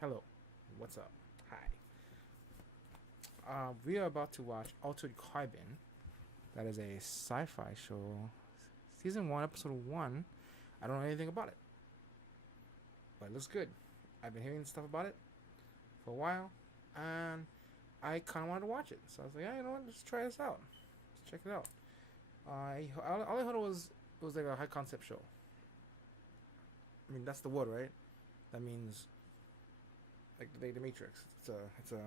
Hello, what's up? Hi. We are about to watch Altered Carbon. That is a sci-fi show, season one, episode one. I don't know anything about it, but it looks good. I've been hearing stuff about it for a while, and I kind of wanted to watch it. So I was like, yeah, you know what? Let's try this out. Let's check it out. All I heard was it was like a high concept show. I mean, that's the word, right? That means like the Matrix. It's a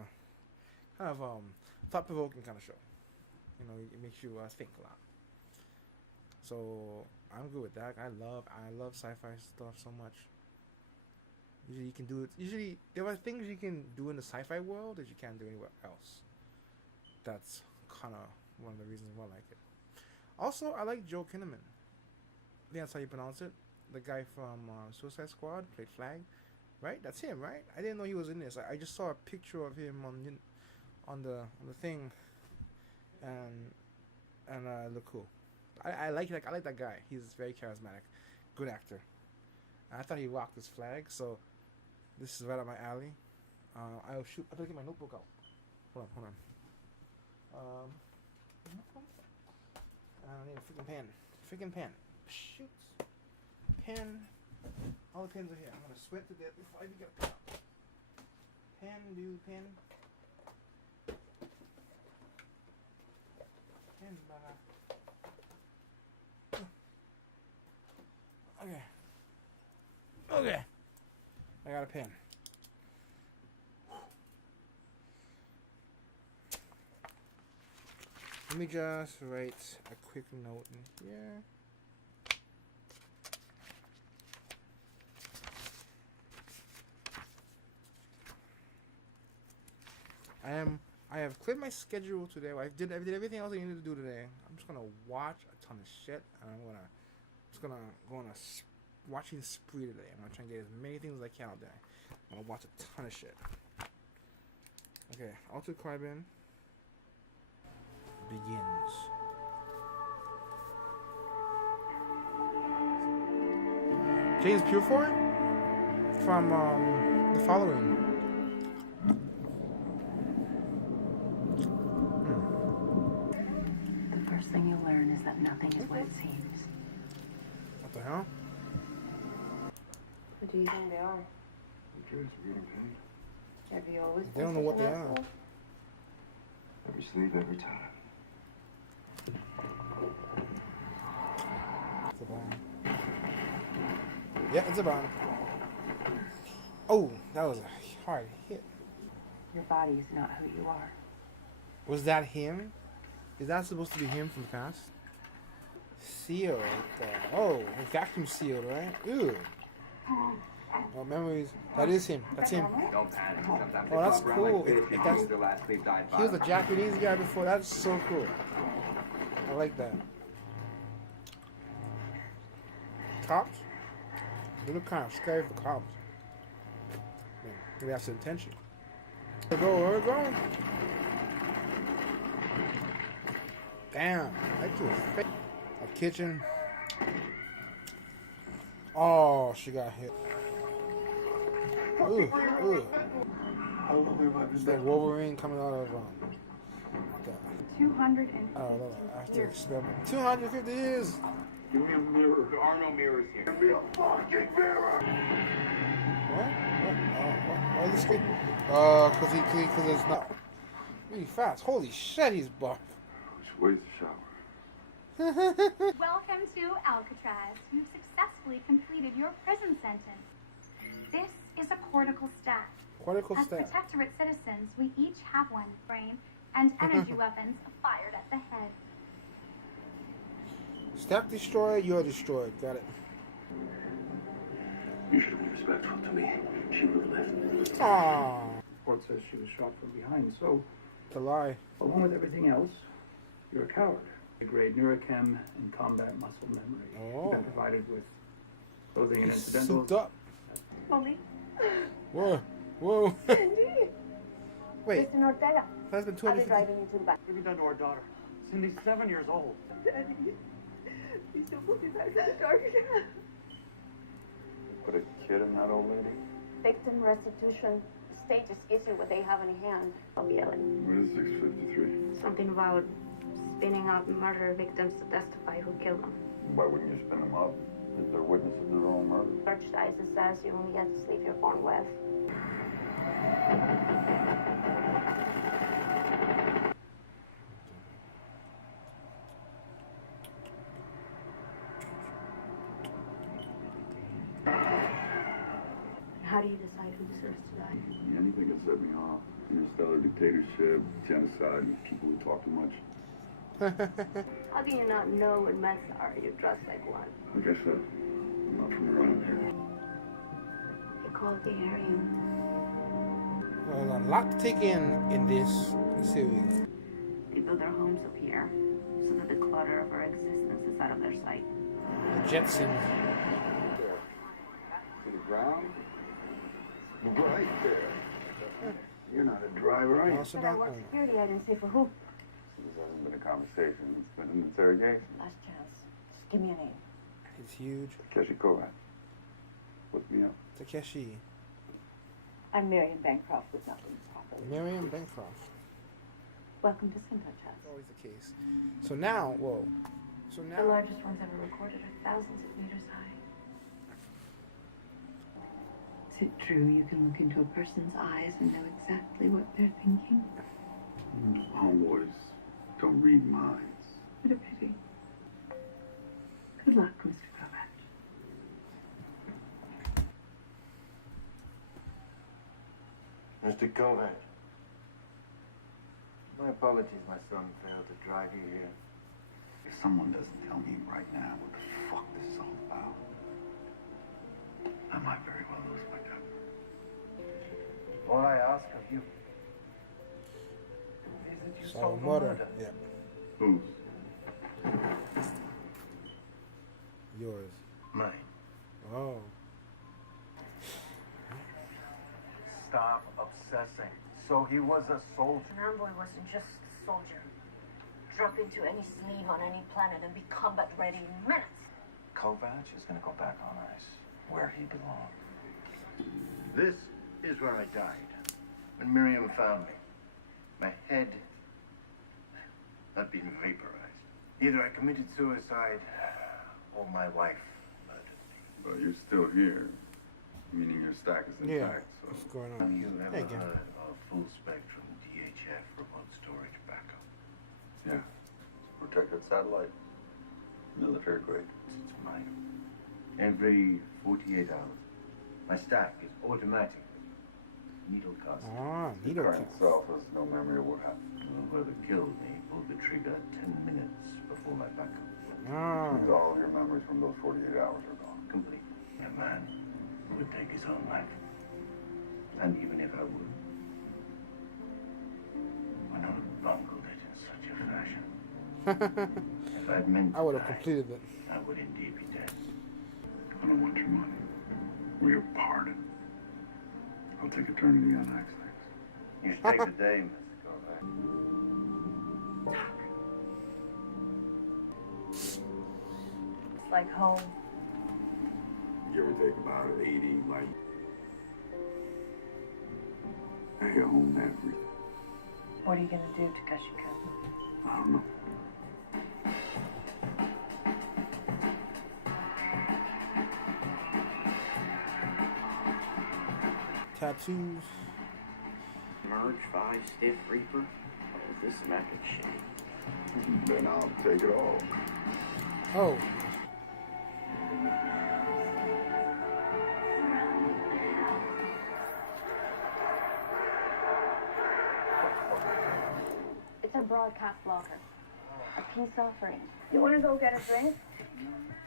kind of thought provoking kind of show. You know, it makes you think a lot. So I'm good with that. I love sci-fi stuff so much. Usually you can do it. Usually there are things you can do in the sci-fi world that you can't do anywhere else. That's kind of one of the reasons why I like it. Also, I like Joe Kinnaman. I think that's how you pronounce it. The guy from Suicide Squad played Flag, right? That's him, right? I didn't know he was in this. I just saw a picture of him on the thing, and it looked cool. I like that guy. He's very charismatic, good actor. And I thought he rocked his Flag, so this is right up my alley. I'll shoot. I'll get my notebook out. Hold on. Um, I need a freaking pen. Freaking pen. Shoot. Pen. All the pens are here. I'm gonna sweat to death before I even get a pen out. Pen, dude, pen. Pen, okay. Okay. I got a pen. Let me just write a quick note in here. I have cleared my schedule today. I did everything else I needed to do today. I'm just gonna watch a ton of shit, and just gonna go on a watching spree today. I'm gonna try and get as many things as I can out there. I'm gonna watch a ton of shit. Okay, Altered Carbon begins. James Purefoy from The Following. The first thing you'll learn is that nothing is what it seems. What the hell? What do you think they are? The drugs are getting paid. Have you always They don't know what they are. Every sleep, every time. It's a bomb. Yeah, it's a bomb. Oh, that was a hard hit. Your body is not who you are. Was that him? Is that supposed to be him from the past? Sealed. Oh, vacuum sealed, right? Ew. Oh, memories. That is him. That's him. Don't panic. Oh, that's cool. He was a Japanese guy before. That's so cool. I like that. Cops? They look kind of scary for cops. Man, maybe that's the intention. Where we go. Damn. That kid was fake. A kitchen. Oh, she got hit. Ooh. It's like Wolverine coming out of 250 after experiment. 250 years. Give me a mirror. There are no mirrors here. Give me a fucking mirror. What? Why is this kid? Because it's not really fast. Holy shit, he's buff. Which way's the shower? Welcome to Alcatraz. You've successfully completed your prison sentence. This is a cortical staff. Cortical As staff. protectorate citizens, we each have one brain and energy weapons fired at the head. Staff destroyed, you're destroyed. Got it. You should be respectful to me. She would have lived. Aww. Report says she was shot from behind, so It's a lie. along with everything else, you're a coward. Grade neurochem and combat muscle memory. Oh. You've been provided with clothing and He's incidentals. souped up. Mommy. Whoa. Wait, Mr. Ortega. that's been I'll be 250. driving you to the back. What have you done to our daughter? Cindy's 7 years old. Daddy, please don't put me back in the dark. Put a kid in that old lady? victim restitution status gives you what they have in hand. I'll be Ellie. What is 653? Something about spinning up murder victims to testify who killed them. Why wouldn't you spin them up if they're witnesses to their own murder? Archdiocese says you only get to sleep your born with. How do you decide who deserves to die? Anything can set me off. Interstellar dictatorship, genocide, people who talk too much. How do you not know what mets are? You're dressed like one. Like I said, I'm not from around here. They call it the Aryan. There's a lot to take in this series. They build their homes up here so that the clutter of our existence is out of their sight. The Jetsons. To the ground? Right there. You're not a driver, are you? Also But I don't work own. security, I didn't say for who. This hasn't been a conversation. It's been an interrogation. Last chance. Just give me a name. It's huge. Takeshi Kovacs. Look me up. Takeshi. I'm Marion Bancroft with nothing properly. Miriam Bancroft. Welcome to Sinta Chats. Always the case. So now, whoa. So The now, largest ones ever recorded are thousands of meters high. Is it true you can look into a person's eyes and know exactly what they're thinking? Homeboys don't read minds. What a pity. Good luck, Mr. Kovacs. Mr. Kovacs, my apologies, my son failed to drive you here. If someone doesn't tell me right now what the fuck this is all about, I might very well lose my job. All I ask of you is that you so solve the murder. murder. Yeah, Whose? yours. Mine. Oh, Stop obsessing. So he was a soldier. An envoy wasn't just a soldier. Drop into any sleeve on any planet and be combat ready in minutes. Kovacs is gonna go back on ice, where he belongs. This is where I died, when Miriam found me. My head had been vaporized. Either I committed suicide, or my wife murdered me. But you're still here, meaning your stack is yeah. intact. What's going Have on? you ever Hey, again. heard of full spectrum DHF remote storage backup? Yeah. Protected satellite. Military grade. It's mine. Every 48 hours, my stack is automatic. Needle cast. Ah, The needle current cast. itself has no memory of what happened. Whoever killed me pulled the trigger 10 minutes before my backup. Ah, Means all of your memories from those 48 hours are gone. Complete. A man would take his own life. And even if I would, I not have bungled it in such a fashion. If I'd meant I would to have die, completed it. I would indeed be dead. I don't want your money. We are parted. I'll take eternity on X-Lax. You should take the day, Mr. Kovacs. It's like home. Give or take about 80, like... I own everything. What are you gonna do, Takeshi-kun? I don't know. Tattoos. Merge 5 Stiff Reaper? Oh, this is epic shit. Then I'll take it all. Oh, It's a broadcast blocker. A peace offering. You wanna go get a drink?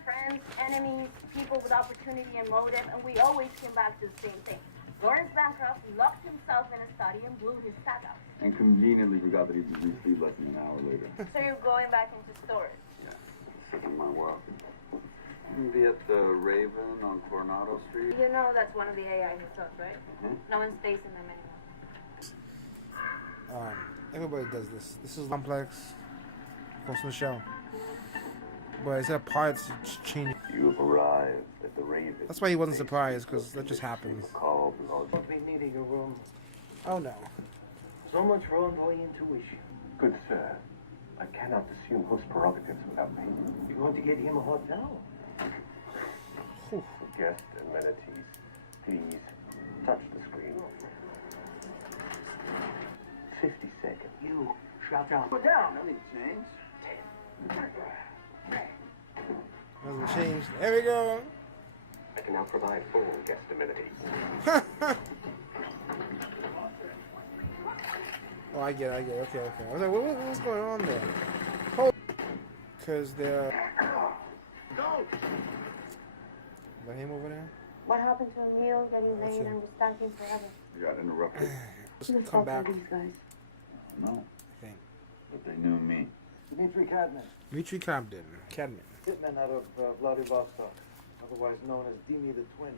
Friends, enemies, people with opportunity and motive, and we always came back to the same thing. Lawrence Bancroft locked himself in a study and blew his stack out. And conveniently forgot that he'd be refeed less than an hour later. So you're going back into storage. Second my walk. Be at the Raven on Coronado Street. You know that's one of the AI hookups, right? No one stays in them anymore. everybody does this. This is complex. Ghost in the Shell. But instead of parts, you just change. You have arrived at the Raven. That's why he wasn't surprised, because that just happens. Call of lodge. Won't be needing a room. Oh no. So much for ongoing intuition. Good sir, I cannot assume whose prerogatives without me. You're going to get him a hotel? Guest amenities. Please, touch the screen. 50 seconds. You, shut up. Put down. Nothing changed. Doesn't change. There we go. I can now provide full guest amenities. Oh, I get it. Okay. I was like, what's going on there? Because they're... Is that him over there? What happened to Emil getting That's laid him. and was stacking forever? You got interrupted. Just Who the come fuck back. are these guys? No, I think. but they knew me. Dmitri Cadman, Dmitri Cadman. hitman out of Vladivostok, otherwise known as Dimi the Twin.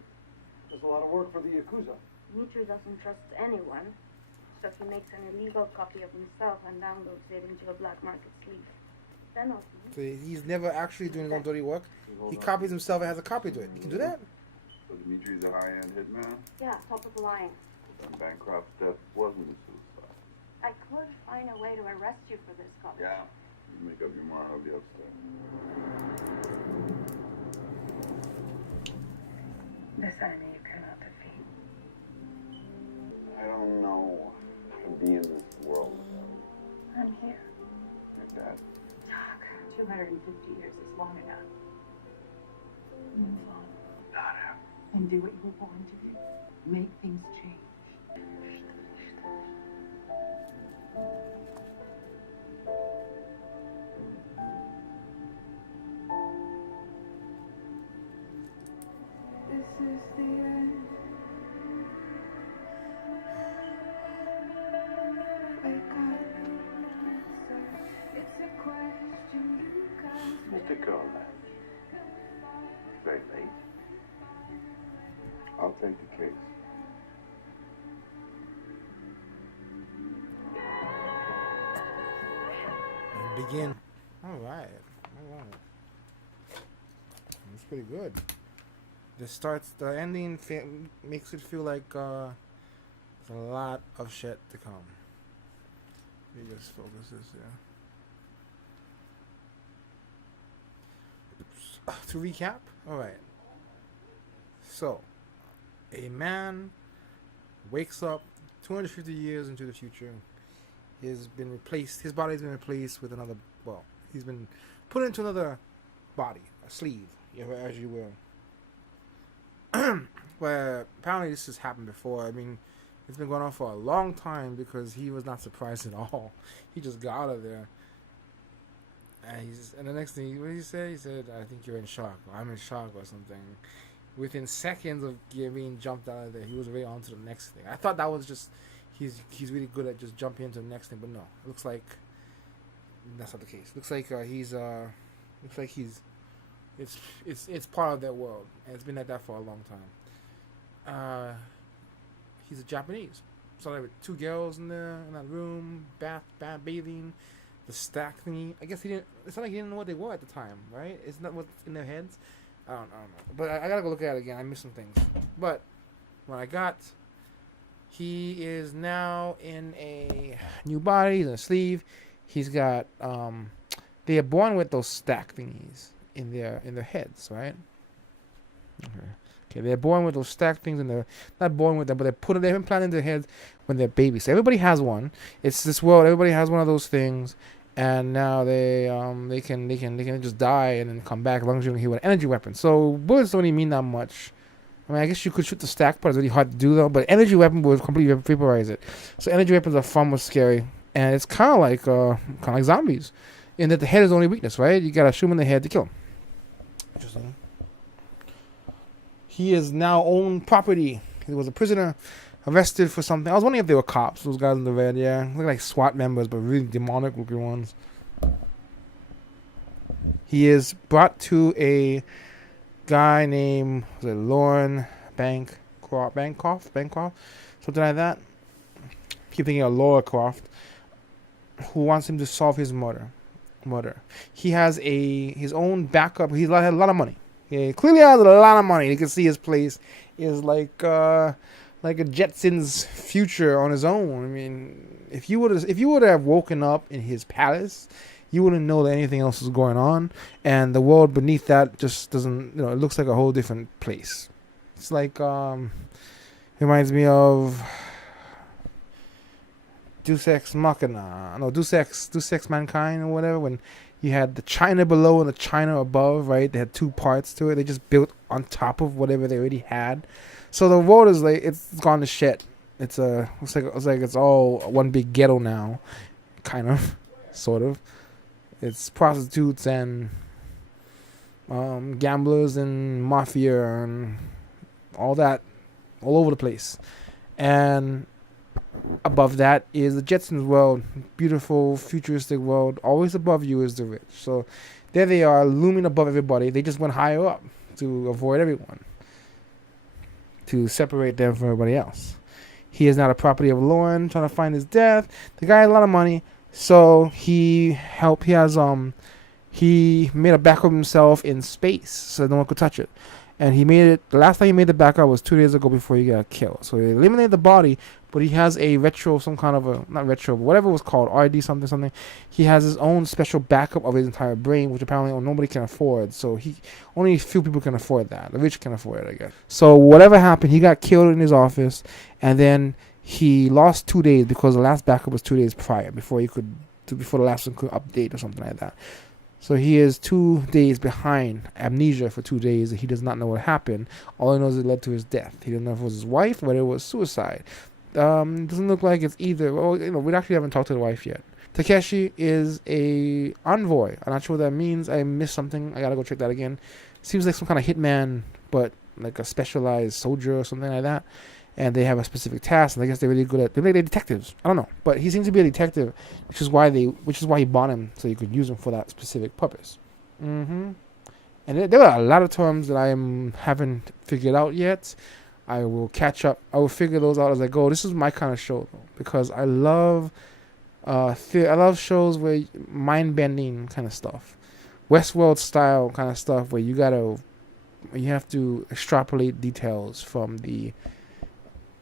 Does a lot of work for the Yakuza. Dmitri doesn't trust anyone, so he makes an illegal copy of himself and downloads it into a black market sleeve. Then I'll So he's never actually doing his own dirty work. He copies himself and has a copy to it. You can do that? So Dimitri's a high-end hitman? yeah, top of the line. Then Bancroft's death wasn't a suicide. I could find a way to arrest you for this copy. Yeah. You make up your mind, I'll be upset. This enemy you cannot defeat. I don't know how to be in this world without I'm here. your dad. Doc, 250 years is long enough. Move on. Dada. And do what you were born to do. Make things change. This is the end. Wake up. It's a question you got. Mr. Coleman. Very late. I'll take the case. And begin. Alright. It's pretty good. The ending makes it feel like there's a lot of shit to come. Let me just focus this here. To recap, alright. So, a man wakes up 250 years into the future. His body's been replaced with another, he's been put into another body, a sleeve, as you will. But apparently this has happened before. I mean, it's been going on for a long time because he was not surprised at all. He just got out of there. And the next thing, what did he say? He said, I think you're in shock. Or I'm in shock or something. Within seconds of being jumped out of there, he was already on to the next thing. I thought that was just, he's really good at just jumping into the next thing, but no. It looks like that's not the case. Looks like it's part of their world, and it's been like that for a long time. He's a Japanese. So there were two girls in that room, bathing, the stack thingy. I guess it's not like he didn't know what they were at the time, right? Isn't that what's in their heads? I don't know. But I gotta go look at it again. I missed some things. But what I got, he is now in a new body, in a sleeve. He's got they are born with those stack thingies in their heads, right? Okay, they're born with those stacked things, and they're not born with them, but they've implanted in their heads when they're babies. So everybody has one. It's this world. Everybody has one of those things, and now they can just die and then come back as long as you don't hit with an energy weapon. So bullets don't even mean that much. I mean, I guess you could shoot the stack part. It's really hard to do though. But energy weapon will completely vaporize it. So energy weapons are far more scary, and it's kind of like zombies, in that the head is the only weakness, right? You gotta shoot him in the head to kill him. Interesting. He is now owned property. He was a prisoner, arrested for something. I was wondering if they were cops. Those guys in the red, yeah, look like SWAT members, but really demonic looking ones. He is brought to a guy named Lauren Bancroft, something like that. Keep thinking of Laura Croft, who wants him to solve his murder. He has his own backup. He had a lot of money. He clearly has a lot of money. You can see his place is like like a Jetsons future on his own. I mean, if you would have woken up in his palace, you wouldn't know that anything else was going on, and the world beneath that just doesn't. It looks like a whole different place. It's like reminds me of Deus Ex Machina. No, Deus Ex Mankind or whatever. When you had the China below and the China above, right? They had two parts to it. They just built on top of whatever they already had. So the world is like it's gone to shit. It's like it's all one big ghetto now, kind of, sort of. It's prostitutes and gamblers and mafia and all that, all over the place. And above that is the Jetsons world, beautiful futuristic world. Always above you is the rich. So there they are, looming above everybody. They just went higher up to avoid everyone, to separate them from everybody else. He is not a property of Lauren, trying to find his death. The guy had a lot of money, so he made a backup of himself in space so no one could touch it. And he made it, the last time he made the backup was 2 days ago before he got killed. So he eliminated the body, but he has a retro, some kind of a, not retro, but whatever it was called, RD something. He has his own special backup of his entire brain, which apparently nobody can afford. So only a few people can afford that. The rich can afford it, I guess. So whatever happened, he got killed in his office, and then he lost 2 days because the last backup was 2 days prior, before the last one could update or something like that. So he is 2 days behind, amnesia for 2 days. He does not know what happened. All he knows it led to his death. He doesn't know if it was his wife or whether it was suicide. Doesn't look like it's either. Well, we actually haven't talked to the wife yet. Takeshi is a envoy. I'm not sure what that means. I missed something. I gotta go check that again. Seems like some kind of hitman, but like a specialized soldier or something like that. And they have a specific task, and I guess they're really good at. They're detectives. I don't know, but he seems to be a detective, which is why he bought him, so you could use him for that specific purpose. And there are a lot of terms that I haven't figured out yet. I will catch up. I will figure those out as I go. This is my kind of show, though, because I love shows where mind-bending kind of stuff, Westworld style kind of stuff, where you have to extrapolate details from the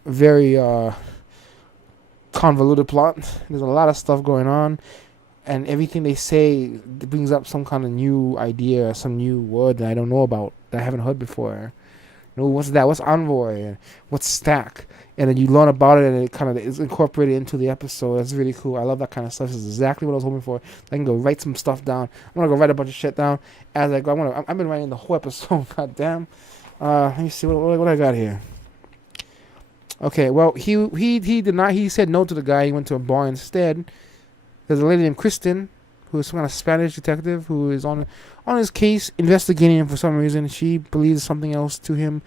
very convoluted plot. There's a lot of stuff going on, and everything they say brings up some kind of new idea, some new word that I don't know about, that I haven't heard before. What's that? What's envoy? And what's stack? And then you learn about it, and it kind of is incorporated into the episode. That's really cool. I love that kind of stuff. This is exactly what I was hoping for. I can go write some stuff down. I'm gonna go write a bunch of shit down as I go. I've been writing the whole episode. God damn. Let me see what I got here. Okay, well, he did not. He said no to the guy. He went to a bar instead. There's a lady named Kristen, who is some kind of Spanish detective who is on his case, investigating him for some reason. She believes something else to him.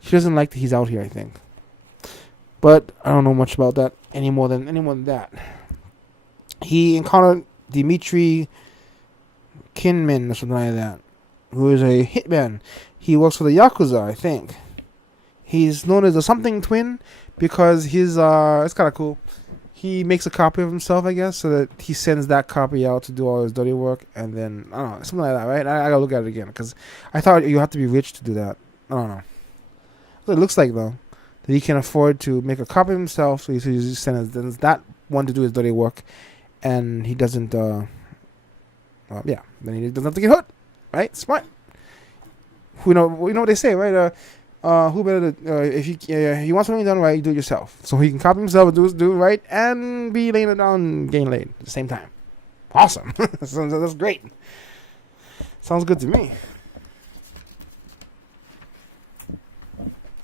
She doesn't like that he's out here, I think. But I don't know much about that any more than that. He encountered Dimitri Kinman or something like that, who is a hitman. He works for the Yakuza, I think. He's known as a something twin because it's kind of cool. He makes a copy of himself, I guess, so that he sends that copy out to do all his dirty work, and then, I don't know, something like that, right? I gotta look at it again, because I thought you have to be rich to do that. I don't know. That's what it looks like, though, that he can afford to make a copy of himself, so he sends that one to do his dirty work, and he doesn't, then he doesn't have to get hurt, right? Smart. We know what they say, right? Who better if you want something done right, you do it yourself. So he can copy himself and do it right and be laying it down and getting laid at the same time. Awesome. That's great. Sounds good to me.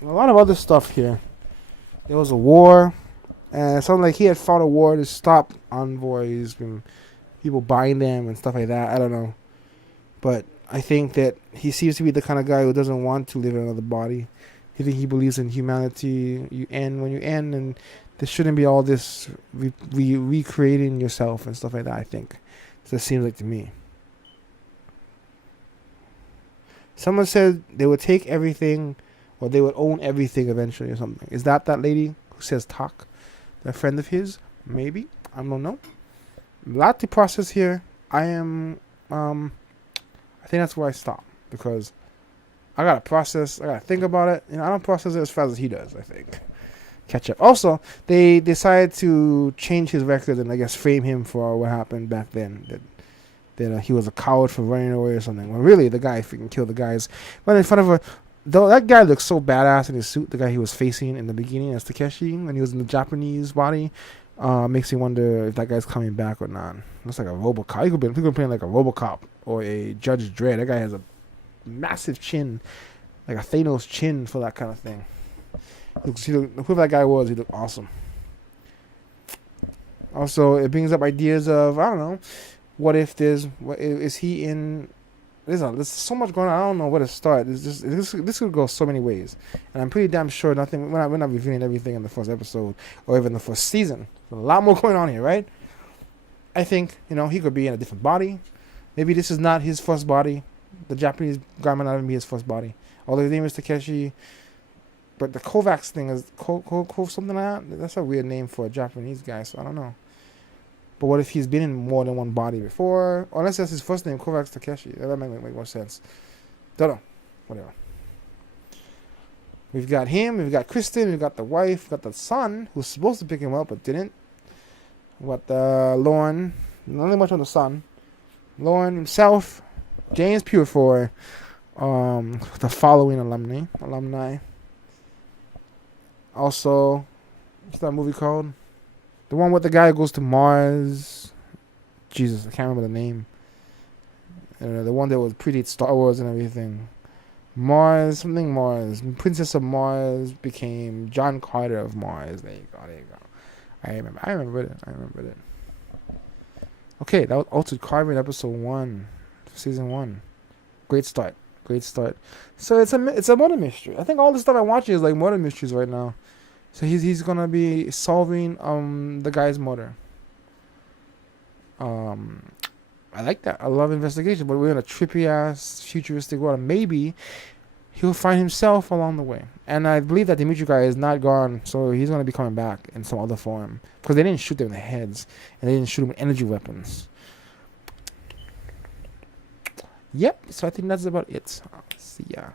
A lot of other stuff here. There was a war, and it sounded like he had fought a war to stop envoys and people buying them and stuff like that. I don't know, but I think that he seems to be the kind of guy who doesn't want to live in another body. He believes in humanity. You end when you end, and there shouldn't be all this recreating yourself and stuff like that, I think. So it seems like to me. Someone said they would take everything, or they would own everything eventually or something. Is that lady who says talk? A friend of his? Maybe. I don't know. A lot to process here. I think that's where I stop, because I gotta process. I gotta think about it. I don't process it as fast as he does, I think. catch up. Also, they decided to change his record and I guess frame him for what happened back then. That he was a coward for running away or something. Well, really, the guy freaking killed the guys. But in front of her, though that guy looks so badass in his suit. The guy he was facing in the beginning as Takeshi when he was in the Japanese body. Makes me wonder if that guy's coming back or not. Looks like a RoboCop. He could be playing like a RoboCop or a Judge Dredd. That guy has a massive chin, like a Thanos chin for that kind of thing. Whoever that guy was, he looked awesome. Also, it brings up ideas of, I don't know, what if there's, is he in, there's so much going on, I don't know where to start. This could go so many ways. And I'm pretty damn sure we're not reviewing everything in the first episode or even the first season. There's a lot more going on here, right? I think, he could be in a different body. Maybe this is not his first body. The Japanese guy might not even be his first body. Although his name is Takeshi. But the Kovacs thing is something like that. That's a weird name for a Japanese guy, so I don't know. But what if he's been in more than one body before? Or unless that's his first name, Kovacs Takeshi. That might make more sense. Don't know. Whatever. We've got him, we've got Kristen, we've got the wife, we've got the son, who's supposed to pick him up but didn't. We've got Lauren. Nothing much on the son. Lauren himself, James Purefoy, the following alumni. Also, what's that movie called? The one with the guy who goes to Mars. Jesus, I can't remember the name. The one that was predates Star Wars and everything. Mars. Princess of Mars became John Carter of Mars. There you go. I remember it. Okay, that was Altered Carbon episode 1, season 1. Great start. So it's a murder mystery. I think all the stuff I'm watching is like murder mysteries right now. So he's gonna be solving the guy's murder. I like that. I love investigation, but we're in a trippy ass futuristic world. Maybe he'll find himself along the way. And I believe that Dimitri guy is not gone, so he's gonna be coming back in some other form. Because they didn't shoot them in the heads, and they didn't shoot him with energy weapons. Yep. So I think that's about it. See ya.